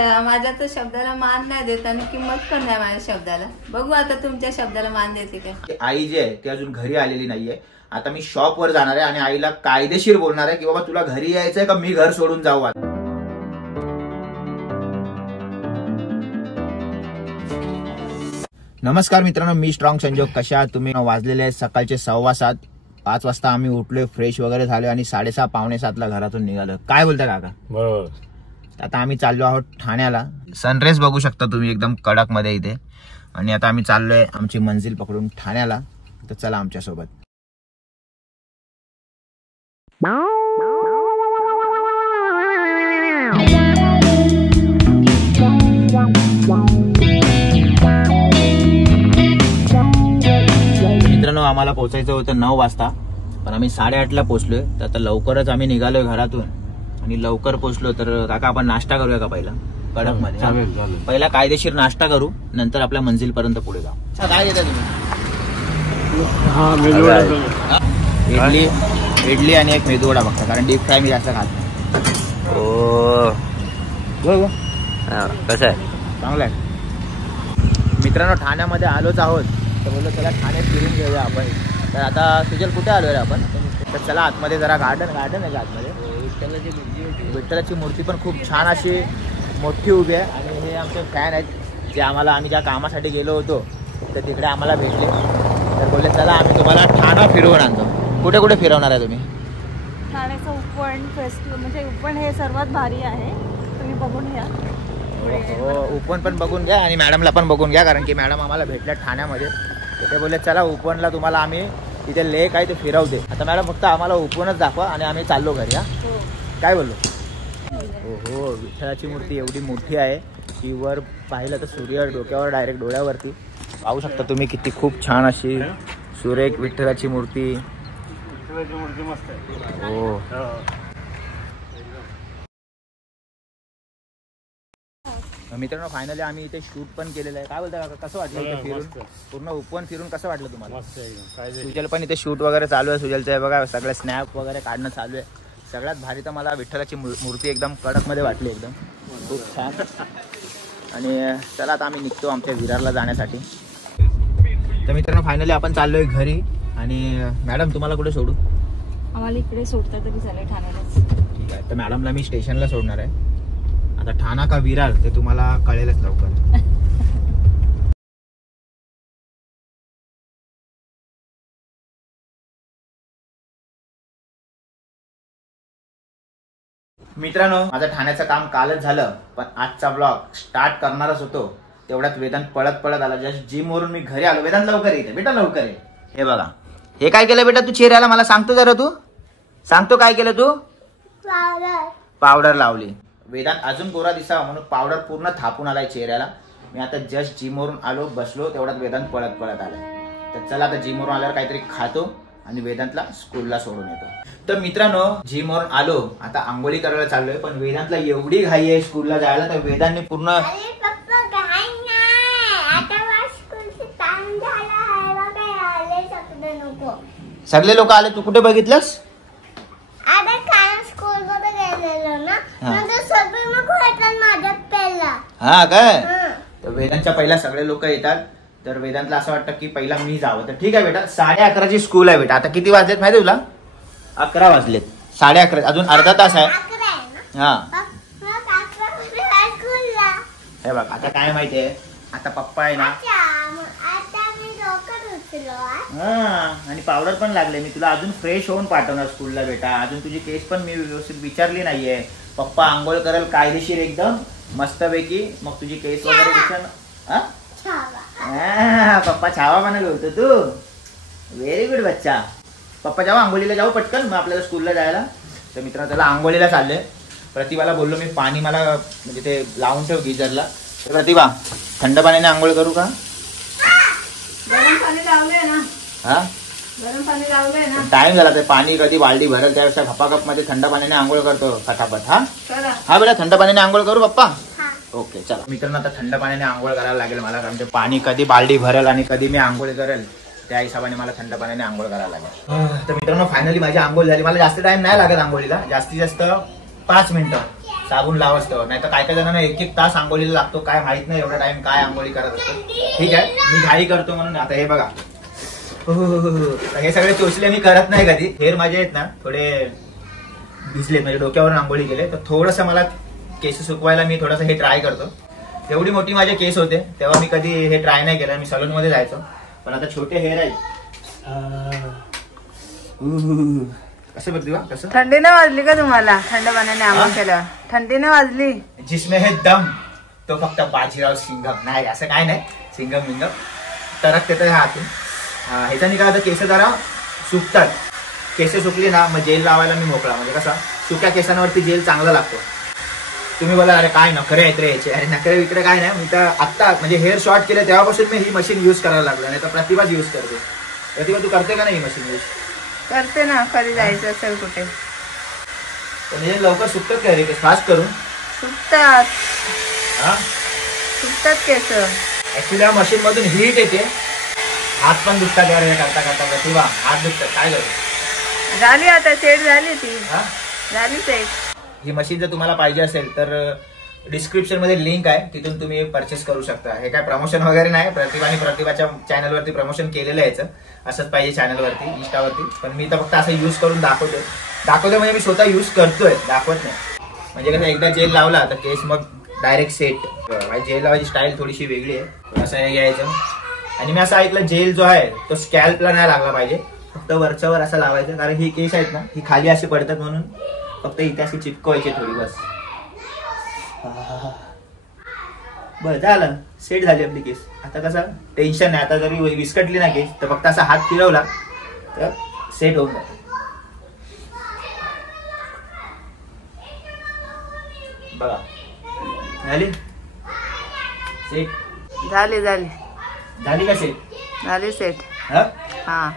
म्हटलं माझ्या तर शब्दाला मान नाही देत आणि किंमत पण नाही माझ्या शब्दाला. बघू आता तुमच्या शब्दाला मान देते काय. आई जी आहे ती अजून घरी आलेली नाहीये. आता मी शॉपवर जाणार आहे आणि आईला कायदेशीर बोलणार आहे की बाबा तुला घरी यायचंय का मी घर सोडून जाऊ. आता नमस्कार मित्रांनो, मी स्ट्रॉंग संजोग. कशा आहात तुम्ही? वाजलेले आहेत सकाळचे 6:15. 5 वाजता आम्ही उठलोय, फ्रेश वगैरे झालो आणि 6:30 पावणे 7ला घरातून निघालो. काय बोलता काका? बरोबर. आता आम्ही चाललो आहोत ठाण्याला. सनराईज बघू शकता तुम्ही एकदम कडक मध्ये इथे. आणि आता आम्ही चाललोय आमची मंजिल पकडून ठाण्याला. तर चला आमच्या सोबत. मित्रांनो, आम्हाला पोहोचायचं होतं 9 वाजता, पण आम्ही 8:30ला पोहोचलोय. तर आता लवकरच आम्ही निघालोय घरातून आणि लवकर पोहोचलो. तर काका आपण नाश्ता करूया का पहिला कडक मध्ये? पहिला कायदेशीर नाश्ता करू, नंतर आपल्या मंजिल पर्यंत पुढे जाऊ. काय देता तुम्ही? इडली आणि एक मेदूवडा बघता, कारण डीप फ्राय मी जास्त खात नाही. ओ कसं आहे? चांगलं आहे. मित्रांनो, ठाण्यामध्ये आलोच आहोत. तर बोललो चला ठाण्यात फिरून घेऊया आपण. तर आता सुजल कुठे आलोय आपण? तर चला आतमध्ये जरा गार्डन आहे का आतमध्ये? विठ्ठलाची मूर्ती पण खूप छान अशी मोठी उभी आहे. आणि हे आमचे फॅन आहेत जे आम्ही ज्या कामासाठी गेलो होतो तर तिकडे आम्हाला भेटले. तर बोलले चला आम्ही तुम्हाला ठाणा फिरवून आणतो. कुठे कुठे फिरवणार आहे तुम्ही? ठाण्याचं उपवन फेस्टिवल, म्हणजे उपवन हे सर्वात भारी आहे, तुम्ही बघून घ्या. हो, उपवन पण बघून घ्या आणि मॅडमला पण बघून घ्या, कारण की मॅडम आम्हाला भेटल्या ठाण्यामध्ये. ते बोलले चला उपवनला तुम्हाला आम्ही तिथे लेक आहे ते फिरवते. आता मॅडम फक्त आम्हाला उपवनच दाखवा आणि आम्ही चाललो घरी. काय बोललो? हो, विठ्ठलाची मूर्ती एवढी मोठी आहे की वर पाहिलं तर सूर्य डोक्यावर डायरेक्ट डोळ्यावरती. पाहू शकता तुम्ही किती खूप छान अशी सुरेख विठ्ठलाची मूर्ती. मस्त आहे. हो. मित्रांनो, फायनली आम्ही इथे शूट पण केलेलं आहे. काय बोलता काका, कसं वाटलं इथे फिरून? पूर्ण उपवन फिरून कसं वाटलं तुम्हाला? सुजल पण इथे शूट वगैरे चालू आहे. सुजलचं आहे बघा, सगळं स्नॅप वगैरे काढणं चालू आहे. सगळ्यात भारी तर मला विठ्ठलाची मूर्ती एकदम कडक मध्ये वाटली, एकदम खूप छान. आणि चला आता आम्ही निघतो आमच्या विरारला जाण्यासाठी. तर मित्रांनो, फायनली आपण चाललोय घरी. आणि मॅडम तुम्हाला कुठे सोडू? आम्हाला इकडे सोडता तरी चालेल, ठाण्यालाच. ठीक आहे. तर मॅडमला मी स्टेशनला सोडणार आहे. आता ठाणा का विरार ते तुम्हाला कळेलच लवकर. मित्रांनो, माझं ठाण्याचं काम कालच झालं, पण आजचा ब्लॉग स्टार्ट करणारच होतो तेवढ्यात वेदांत पळत आला. जस्ट जिम वरून मी घरी आलो. वेदांत लवकर येते बेटा, लवकर ये. हे बघा, हे काय केलं बेटा तू चेहऱ्याला? मला सांगतो जरा, तू सांगतो काय केलं तू? पावडर लावली. वेदांत अजून गोरा दिसावा म्हणून पावडर पूर्ण थापून आलाय चेहऱ्याला. मी आता जस्ट जिम वरून आलो, बसलो, तेवढ्यात वेदांत पळत आलाय. तर चला आता जिम वरून आल्यावर काहीतरी खातो आणि वेदांतला स्कूलला सोडून येतो. तर मित्रांनो, जिम वरून आलो, आता आंघोळी करायला चाललोय. पण वेदांतला एवढी घाई आहे स्कूलला जायला, तर वेदांतने पूर्ण सगळे लोक आले. तू कुठे बघितलंस? हा काय? तर वेदांतच्या पहिला सगळे लोक येतात. तर वेदांतला असं वाटतं की पहिला मी जावं. तर ठीक आहे बेटा, 11:30ची स्कूल आहे बेटा. आता किती वाजलेत माहिती तुला? 11 वाजलेत. 11:30, अजून अर्धा तास आहे. हा, हे बघ आता काय माहितीये, आता पप्पा आहे ना. हा, आणि पावडर पण लागले. मी तुला अजून फ्रेश होऊन पाठवणार स्कूलला बेटा. अजून तुझी केस पण मी व्यवस्थित विचारली नाहीये. पप्पा आंघोळ करेल कायदेशीर एकदम मस्तपैकी, मग तुझी केस वगैरे विचार. पप्पा छावा म्हणा बोलतो तू. व्हेरी गुड बच्चा. पप्पा जाऊ आंघोळीला जाऊ पटकन, मग आपल्याला स्कूलला जायला. तर मित्रांनो, त्याला आंघोळीला चालले. प्रतिभाला बोललो मी पाणी मला म्हणजे ते लावून ठेव गिजरला. तर प्रतिभा, थंड पाण्याने आंघोळ करू का? गरम पाणी लावलंय ना. हा, गरम पाणी लावलंय ना. टाइम झाला, ते पाणी कधी बालडी भरेल त्यापेक्षा खपाखप मध्ये थंड पाण्याने आंघोळ करतो फटाफट. हा बेटा, थंड पाण्याने आंघोळ करू पप्पा? ओके चला. मित्रांनो, आता थंड पाण्याने आंघोळ करायला लागेल मला, कारण ते पाणी कधी बालडी भरेल आणि कधी मी आंघोळ करेल त्या हिशोबाने मला थंड पाण्याने आंघोळ करायला लागेल. तर मित्रांनो, फायनली माझी आंघोळ झाली. मला जास्त टाइम नाही लागत आंघोळीला, जास्तीत जास्त 5 मिनिटं. साबण लावच त्यावर, नाही तर काय काय जणांना 1-1 तास आंघोळीला लागतो, काय माहित नाही एवढा टाइम काय आंघोळी करत असतो. ठीक आहे, मी घाई करतो म्हणून. आता हे बघा, हे सगळे चोचले मी करत नाही कधी. हेअर माझे आहेत ना थोडे भिजले, म्हणजे डोक्यावरून आंघोळी केले, तर थोडंसं मला केस सुकवायला मी थोडंसं हे ट्राय करतो. एवढी मोठी माझे केस होते तेव्हा मी कधी हे ट्राय नाही केलं, मी सलून मध्ये जायचो. पण आता छोटे हेअर आहेत. कसं बघ दिवा, कसं थंडीने वाजली का तुम्हाला? थंड पाण्याने आंघोळ केलं, थंडीने वाजली. जिसमें है दम तो फक्त बाजीराव सिंघम. नाही असं काय नाही, सिंघम बिंगम तरक ते हातून. ह्याच्याने काय होतं, केस जरा सुकतात. केस सुकली ना मग जेल लावायला मी मोकळा. म्हणजे कसा सुक्या केसांवरती जेल चांगला लागतो. तुम्ही बोला अरे काय नखरे आहेत रे याचे. अरे नखरे विकडे काय नाही, मी तर आत्ता म्हणजे हेअर शॉर्ट केले तेव्हापासून मी ही मशीन यूज करायला लागलो. नाही तर प्रतिभाच यूज करते. प्रतिभा तू करते का नाही ही मशीन यूज? करते ना, कधी जायचं असेल कुठे. म्हणजे लवकर सुकतात काय रे केस? फास्ट करून सुकतात, हा सुकतात केस. ऍक्च्युली या मशीन मधून हीट येते. हात पण दुखतात यार हे करता करता. प्रतिभा हात दुखतात, काय करू? झाली आता सेट झाली ती, हा झाली सेट. ही मशीन जर तुम्हाला पाहिजे असेल तर डिस्क्रिप्शन मध्ये लिंक आहे, तिथून तुम्ही परचेस करू शकता. हे काय प्रमोशन वगैरे नाही, प्रतिभाच्या चॅनलवरती प्रमोशन केलेलं आहे. असंच पाहिजे चॅनलवरती, इंस्टावरती. पण मी तर फक्त असं यूज करून दाखवतोय म्हणजे मी स्वतः यूज करतोय, दाखवत नाही. म्हणजे कसं एकदा जेल लावला तर केस मग डायरेक्ट सेट. जेल लावायची स्टाईल थोडीशी वेगळी आहे. असं हे घ्यायचं आणि मी असं ऐकलं जेल जो आहे तो स्कॅल्पला नाही लागला पाहिजे, फक्त वरच्यावर असं लावायचं. कारण ही केस आहेत ना ही खाली अशी पडतात म्हणून फक्त इथे अशी चिपकवायची थोडी बस. बरं झालं, सेट झाली आपली केस. आता कसं टेन्शन नाही. आता जरी विस्कटली ना केस तर फक्त असा हात फिरवला तर सेट होऊन जातो. बघा झाली सेट. झाली झाली झाली का सेट? झाली सेट. हा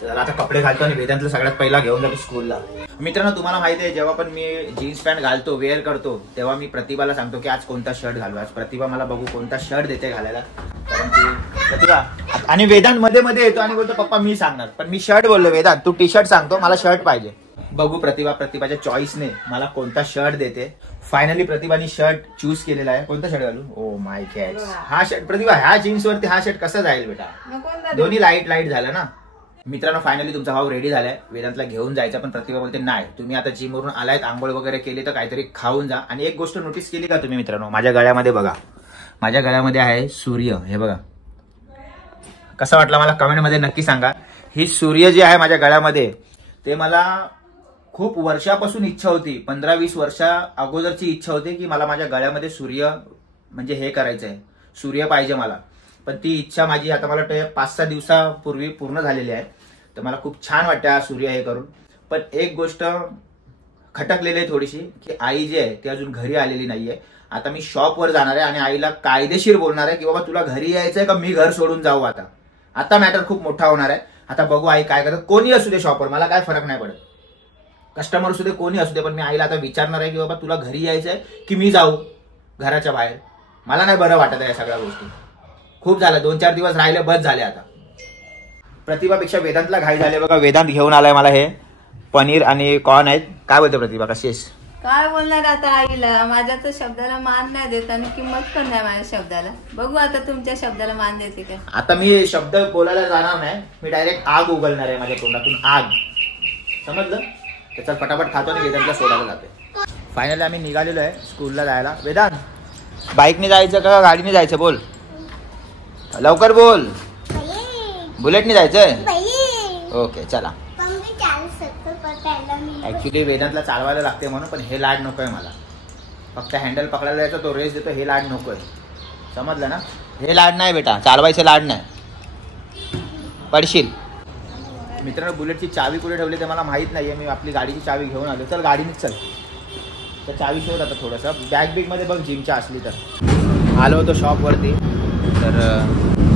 चला आता कपडे घालतो आणि वेदांतला सगळ्यात पहिला घेऊन जातो स्कूलला. मित्रांनो तुम्हाला माहिती आहे जेव्हा पण मी जीन्स पॅन्ट घालतो, वेअर करतो, तेव्हा मी प्रतिभाला सांगतो की आज कोणता शर्ट घालू. आज प्रतिभा मला बघू कोणता शर्ट देते घालायला. कारण ती प्रतिभा आणि वेदांत मध्ये मध्ये येतो आणि बोलतो पप्पा मी सांगणार. पण मी शर्ट बोललो, वेदांत तू टी शर्ट सांगतो, मला शर्ट पाहिजे. बघू प्रतिभाच्या चॉईसने मला कोणता शर्ट देते. फायनली प्रतिभाने शर्ट चूज केलेला आहे. कोणता शर्ट घालू? ओ माय गॉड, हा शर्ट. प्रतिभा ह्या जीन्स वरती हा शर्ट कसा जाईल बेटा? दोन्ही लाईट झालं ना. मित्रांनो फायनली तुमचा भाऊ रेडी झालाय, वेदांतला घेऊन जायचा. पण प्रतिभा बोलते नाही, तुम्ही आता जिम वरून आलायत, आंघोळ वगैरे केली तर काहीतरी खाऊन जा. आणि एक गोष्ट नोटीस केली का तुम्ही मित्रांनो, माझ्या गळ्यामध्ये बघा, माझ्या गळ्यामध्ये आहे सूर्य. हे बघा कसा वाटला मला कमेंट मध्ये नक्की सांगा. ही सूर्य जी आहे माझ्या गळ्यामध्ये ते मला खूप वर्षापासून इच्छा होती, 15-20 वर्षा अगोदरची इच्छा होती की मला माझ्या गळ्यामध्ये सूर्य म्हणजे हे करायचंय, सूर्य पाहिजे मला. पण ती इच्छा माझी आता मला वाटतं 5-6 दिवसापूर्वी पूर्ण झालेली आहे. तर मला खूप छान वाटतं हा सूर्य हे करून. पण एक गोष्ट खटकलेली आहे थोडीशी, की आई जी आहे ती अजून घरी आलेली नाहीये. आता मी शॉपवर जाणार आहे आणि आईला कायदेशीर बोलणार आहे की बाबा तुला घरी यायचंय का मी घर सोडून जाऊ. आता मॅटर खूप मोठा होणार आहे. आता बघू आई काय करतात. कोणी असू दे शॉपवर, मला काय फरक नाही पडत, कस्टमर असू दे कोणी असू दे. पण मी आईला आता विचारणार आहे की बाबा तुला घरी यायचंय की मी जाऊ घराच्या बाहेर. मला नाही बरं वाटत आहे या सगळ्या गोष्टी. खूप झालं, 2-4 दिवस राहिले, बस झाले आता. प्रतिभापेक्षा वेदांतला घाई झाले बघा. वेदांत घेऊन आलाय मला हे पनीर आणि कॉर्न आहेत. काय बोलते प्रतिभा, कशी आहेस? काय बोलणार आता आईला, माझ्या तर शब्दाला मान नाही देत आणि किंमत पण नाही माझ्या शब्दाला. बघू आता तुमच्या शब्दाला मान देते का. आता मी शब्द बोलायला जाणार नाही, मी डायरेक्ट आग उगलणार आहे माझ्या तोंडातून, आग. समजलं? त्याचा फटाफट खातो आणि वेदांतला सोडायला जाते. फायनली आम्ही निघालेलो आहे स्कूलला जायला. वेदांत बाईकने जायचं का गाडीने जायचं बोल लवकर बोल. बुलेटने जायचंय? ओके चला. ऍक्च्युली वेदांतला चालवायला लागते म्हणून, पण हे लाड नकोय मला. फक्त हँडल पकडायला जायचं, तो रेस देतो, हे लाड नकोय. समजलं ना? हे लाड नाही बेटा, चालवायचे लाड नाही, पडशील. मित्रांनो बुलेटची चावी कुठे ठेवली ते मला माहित नाहीये. मी आपली गाडीची चावी घेऊन आलो. चल गाडीनेच चल. तर चावी शोध आता थोडंसं बॅग बिग मध्ये बघ जिमच्या असली तर. आलो होतो शॉपवरती, तर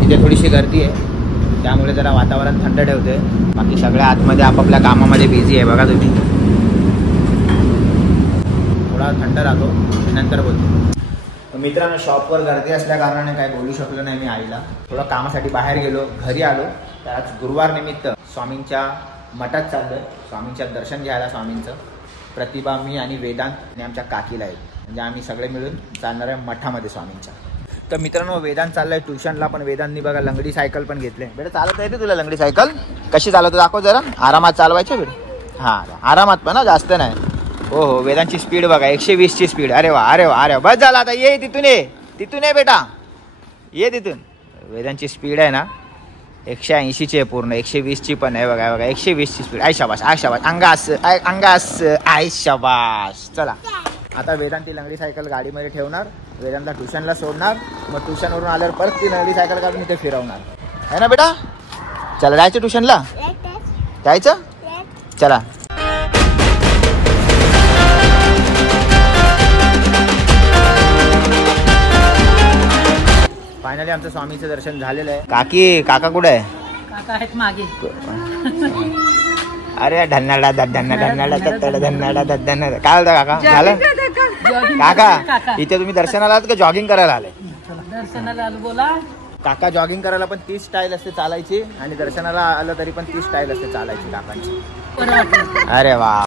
तिथे थोडीशी गर्दी आहे त्यामुळे जरा वातावरण थंड ठेवते. बाकी सगळे आतमध्ये आपापल्या कामामध्ये बिझी आहे बघा तुम्ही. थोडा थंड राहतो नंतर बोलतो. मित्रांनो शॉपवर गर्दी असल्या कारणाने काय बोलू शकलो नाही मी आईला. थोडं कामासाठी बाहेर गेलो, घरी आलो. तर आज गुरुवार निमित्त स्वामींच्या मठात चाललोय, स्वामींच्या दर्शन घ्यायला स्वामींचं. प्रतिभा, मी आणि वेदांत आणि आमच्या काकीला आहे. म्हणजे आम्ही सगळे मिळून चालणार आहे मठामध्ये स्वामींच्या. तर मित्रांनो वेदांत चाललाय ट्युशनला, पण वेदांतनी बघा लंगडी सायकल पण घेतले. बेटा चालवता येते तुला लंगडी सायकल? कशी चालवतो दाखव जरा. आरामात चालवायचं बेटा. हां आरामात पण जास्त नाही. हो हो वेदांतची स्पीड बघा 120ची स्पीड. अरे वा अरे वा अरे वा बस झाला आता. ये तिथून ये बेटा, ये तिथून. वेदांतची स्पीड आहे ना 180ची आहे पूर्ण, 120ची पण आहे बघा. 120ची स्पीड. आय शाबास आय शाबास. अंगास आय शाबास. चला आता वेदांत ती लंगडी सायकल गाडीमध्ये ठेवणार, वेदांतला ट्युशनला सोडणार, मग ट्युशनवरून आल्यावर परत ती लंगडी सायकल काढून इथे फिरवणार आहे ना बेटा. चला जायचं ट्युशनला, जायचं चला. फायनली आमचं स्वामीचं दर्शन झालेलं आहे. काका कुठे आहे? काका आहेत मागे. अरे धन्नाडा धन्नाडा धन्नाडा. काय होतं काका? झालं काका इथे तुम्ही दर्शनाला आलात का जॉगिंग करायला आले? दर्शनाला आलो. बोला. काका जॉगिंग करायला पण तीच स्टाईल असते चालायची, आणि दर्शनाला आलं तरी पण तीच स्टाईल असते चालायची काकांची. अरे वा.